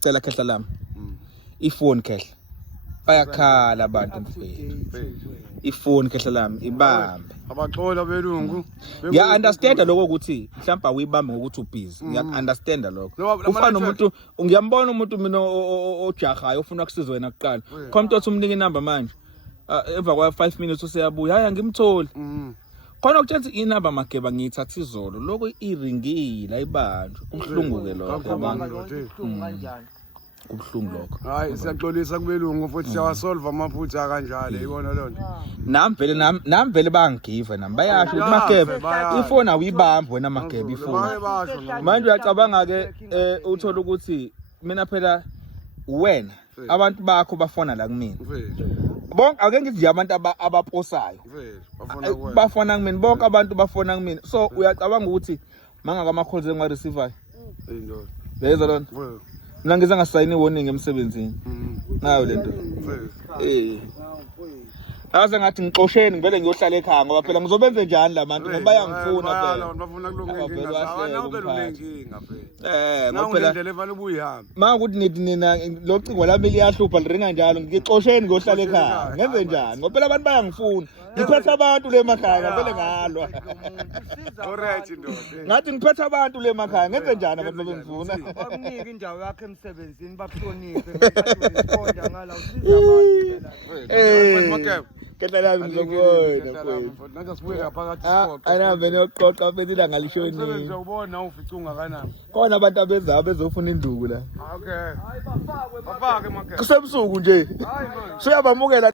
cela khehla lami ifoni khehla bayakhala abantu mfethu ifoni khehla lami ibambe abaxola belungu ngiya understand lokho ukuthi mhlawumbe uyibambe ngokuthi ubusy ngiya understand lokho ufana umuntu ngiyambona umuntu mina ojahayo ufuna ukusiza wena kuqala khona umuntu othi umnika inamba manje emva kwa 5 minutes useyabuya haya ngimtholi khona ukuthatha inamba mageba ngiyithatha izolo lokho iringile ayibanjwe kubhlungu ke lokho kubhlungu lokho hayi siyaxolisa kubelungu futhi siyawasolve amaphutha kanjalo yibona lonto nami vele bangigive nami bayasho ukuthi mageba ifoni awuyibambi wena mageba ifoni manje uyacabanga ke uthola ukuthi mina phela wena abantu bakho bafona la kumina bonke ake ngithi abantu abaposayo bafona kumina bonke abantu bafona kumina so uyacabanga ukuthi mangaka ama calls engwa receiver lezo lona mina ngize ngasayini warning emsebenzini nayo lento Aze ngathi ngixosheni ngivele ngiyohlala ekhaya ngoba phela ngizobenze njani labantu ngoba bayangifuna phela bafuna kulungenkinga nawunenkinga ngoba phela indlela evale ubuyihamba manje ukuthi nina lo cingo lami liyahlupha liringa njalo ngixosheni ngiyohlala ekhaya ngenze njani ngoba phela abantu bayangifuna ngiphethe abantu le emakhaya ngivele ngalwa alright ndoda ngathi ngiphethe abantu le emakhaya ngenze njani abantu bengifuna bakunika indawo yakhe emsebenzini bakuhloniphe ngiqonda ngala usiza abantu Kena lami ngizobona mfowethu nathi sibuye phakathi ayihambe neyoqoqa phela ilanga lishonile umsebenzi ubona ufica ungakanani khona abantu abezayo bezofuna induku la okay bafake makhe kusebusuku nje hayi suyabamukela